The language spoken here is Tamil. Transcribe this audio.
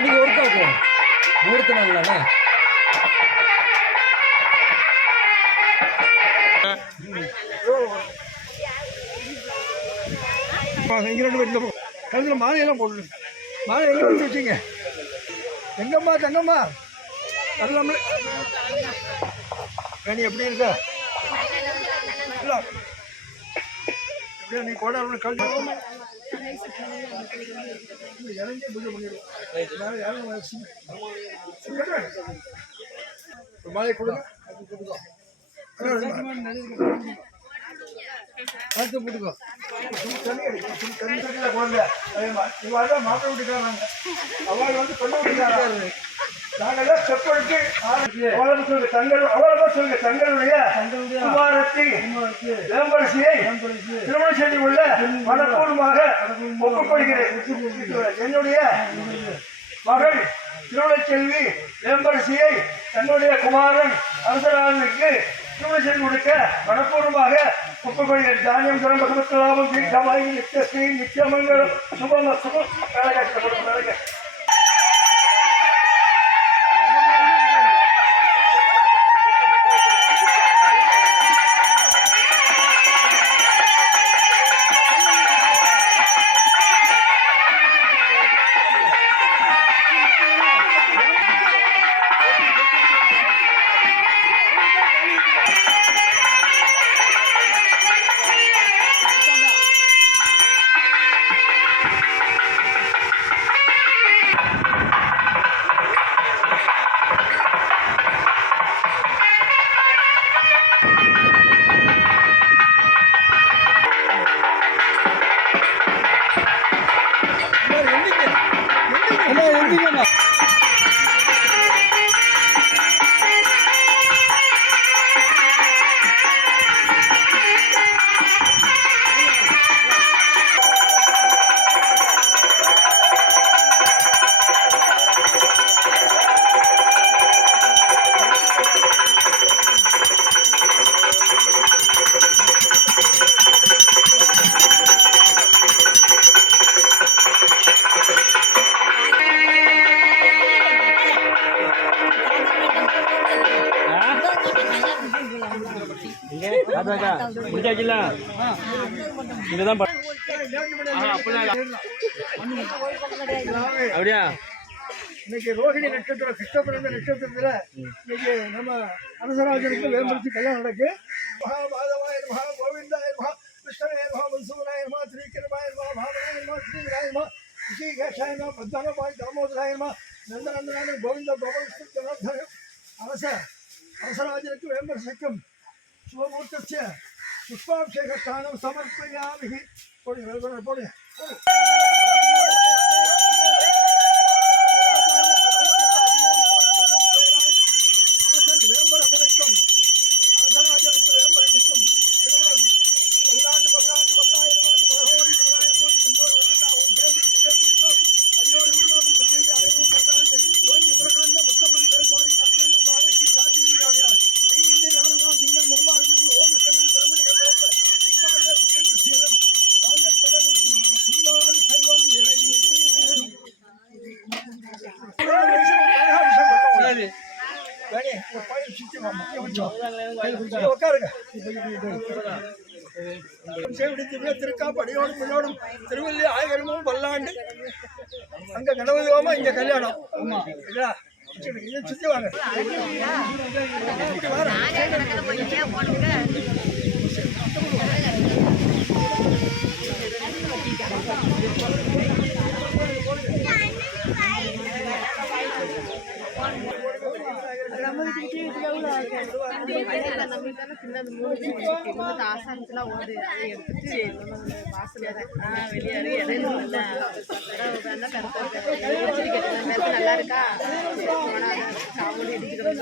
இன்னைக்கு ஒர்க் ஆகும் முகூர்த்த நாள்லாண்ணே இங்கே ரெண்டு பேர் கழுத்தில் மாலையெல்லாம் போட்டு மாலையெல்லாம் எடுத்து வச்சுங்க? எங்கம்மா தங்கம்மா? வரலாம்ல நீ எப்படி இருக்கா? இல்ல. நீ கோடால கழுத்து இறங்கி பூஜை பண்ணிடுவோம் யாரும் ஒரு மாலை கொடுங்க அது கொடுங்க. பார்த்து போட்டுக்கோ மாப்பிள்ளை வீட்டுக்காரங்க. வந்து பொண்ணு வீட்டுக்காரங்க. ஆரம்பிச்சு, அவ்வளவு சொல்லுங்க, தங்கள் சொல்லுங்க, தங்களுடைய குமாரத்தி வேம்பரசியை திருமணம் செய்து கொள்ள மனப்பூர்வமாக ஒப்புக்கொள்கிறேன். என்னுடைய மகள் திருமணச்செல்வி வேம்பரசியை தன்னுடைய குமாரன் அரசராஜனுக்கு திருமணம் செய்து கொடுக்க மனப்பூர்வமாக ஒப்புக்கொள்கிறேன். தானியம் தரம் நித்திய ஸ்ரீ நித்தியமங்கலம் சுபம சுபம் வேலை கஷ்டப்படும் வேலை அண்ணா முடிச்சாச்சுல இதுதான் அப்படியா இன்னைக்கு ரோஹிணி நட்சத்திரம் கிருஷ்ணபிரந்த நட்சத்திரத்துல இன்னைக்கு நம்ம அரசராஜனுக்கு வேம்பரிச்சு கல்யாணம் நடக்கு. மகாபாதவாய மகா கோவிந்தாய மகா கிருஷ்ணனாய மகா மன்சூராய மகா திரிக்கிரமாய மகா பாவனாய மகா மகா ரிஷிகேஷாய மகா தாமோதராய மகா நந்தநந்தனாய கோவிந்த கோபஸ்தாய அவசராஜனுக்கு அரச அரசராஜனுக்கு புஷ்பாபிஷேக சுபமூர்த்தஸ்ய புஷ்பாபிஷேகஸ்தானம் சமர்ப்பயாமி போடுங்க போடுங்க சரி. உட்காருங்க. திருக்காப்படியோடும் புலியோடும் திருவள்ளி ஆயிரமும் பல்லாண்டு அங்க கணபதி ஹோமம் இங்க கல்யாணம். இல்லையா? சுத்தி வாங்க. சின்னது மூணு இருக்கு வந்து ஓடு அதை எடுத்துட்டு வாசல நல்லா இருக்கா காவலி அடிக்கிறது